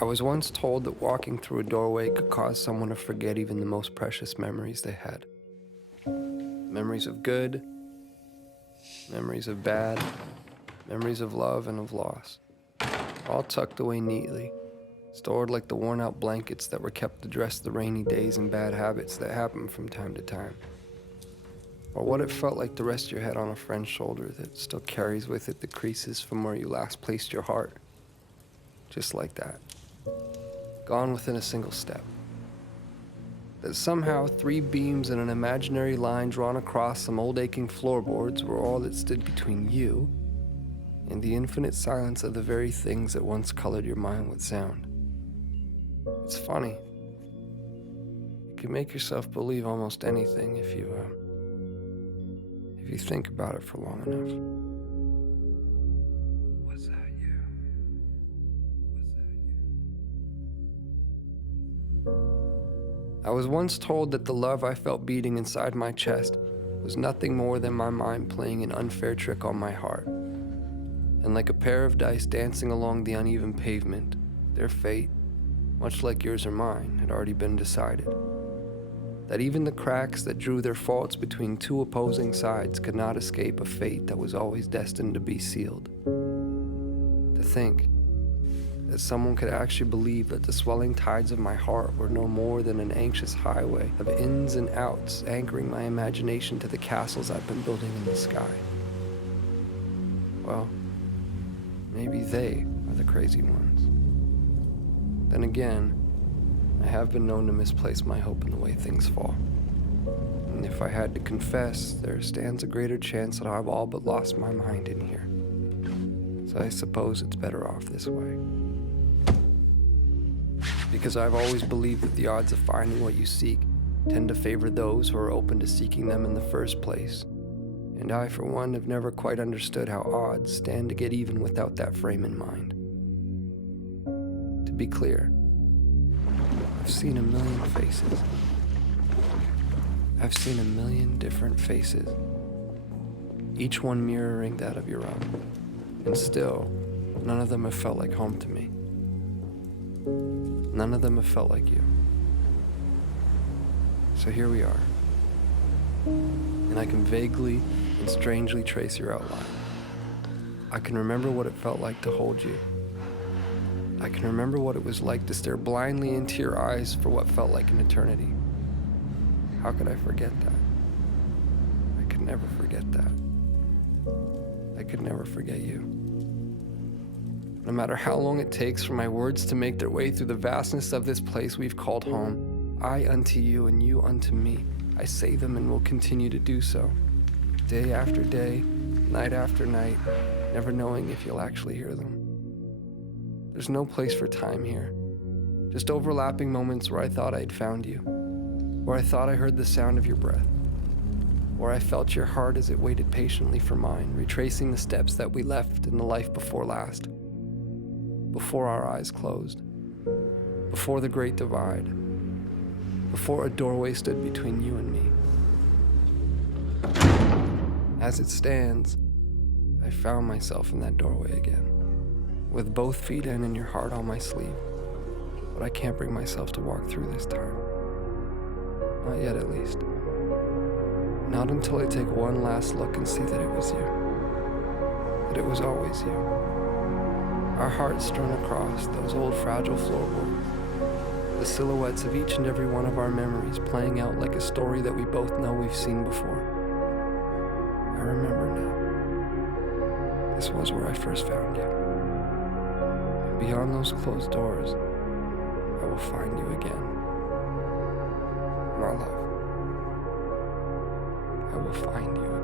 I was once told that walking through a doorway could cause someone to forget even the most precious memories they had. Memories of good, memories of bad, memories of love and of loss, all tucked away neatly, stored like the worn-out blankets that were kept to dress the rainy days and bad habits that happen from time to time. Or what it felt like to rest your head on a friend's shoulder that still carries with it the creases from where you last placed your heart. Just like that. Gone within a single step. That somehow 3 beams and an imaginary line drawn across some old aching floorboards were all that stood between you and the infinite silence of the very things that once colored your mind with sound. It's funny. You can make yourself believe almost anything if you think about it for long enough. Was that you? Was that you? I was once told that the love I felt beating inside my chest was nothing more than my mind playing an unfair trick on my heart. And like a pair of dice dancing along the uneven pavement, their fate, much like yours or mine, had already been decided. That even the cracks that drew their faults between 2 opposing sides could not escape a fate that was always destined to be sealed. To think that someone could actually believe that the swelling tides of my heart were no more than an anxious highway of ins and outs anchoring my imagination to the castles I've been building in the sky. Well, maybe they are the crazy ones. Then again, I have been known to misplace my hope in the way things fall. And if I had to confess, there stands a greater chance that I've all but lost my mind in here. So I suppose it's better off this way. Because I've always believed that the odds of finding what you seek tend to favor those who are open to seeking them in the first place. And I, for one, have never quite understood how odds stand to get even without that frame in mind. To be clear, I've seen a million faces. I've seen a million different faces, each one mirroring that of your own. And still, none of them have felt like home to me. None of them have felt like you. So here we are. And I can vaguely and strangely trace your outline. I can remember what it felt like to hold you. I can remember what it was like to stare blindly into your eyes for what felt like an eternity. How could I forget that? I could never forget that. I could never forget you. No matter how long it takes for my words to make their way through the vastness of this place we've called home, I unto you and you unto me, I say them and will continue to do so. Day after day, night after night, never knowing if you'll actually hear them. There's no place for time here. Just overlapping moments where I thought I'd found you, where I thought I heard the sound of your breath, where I felt your heart as it waited patiently for mine, retracing the steps that we left in the life before last, before our eyes closed, before the great divide, before a doorway stood between you and me. As it stands, I found myself in that doorway again, with both feet in and your heart on my sleeve. But I can't bring myself to walk through this time. Not yet, at least. Not until I take one last look and see that it was you. That it was always you. Our hearts strewn across those old fragile floorboards. The silhouettes of each and every one of our memories playing out like a story that we both know we've seen before. I remember now. This was where I first found you. And beyond those closed doors, I will find you again. My love. I will find you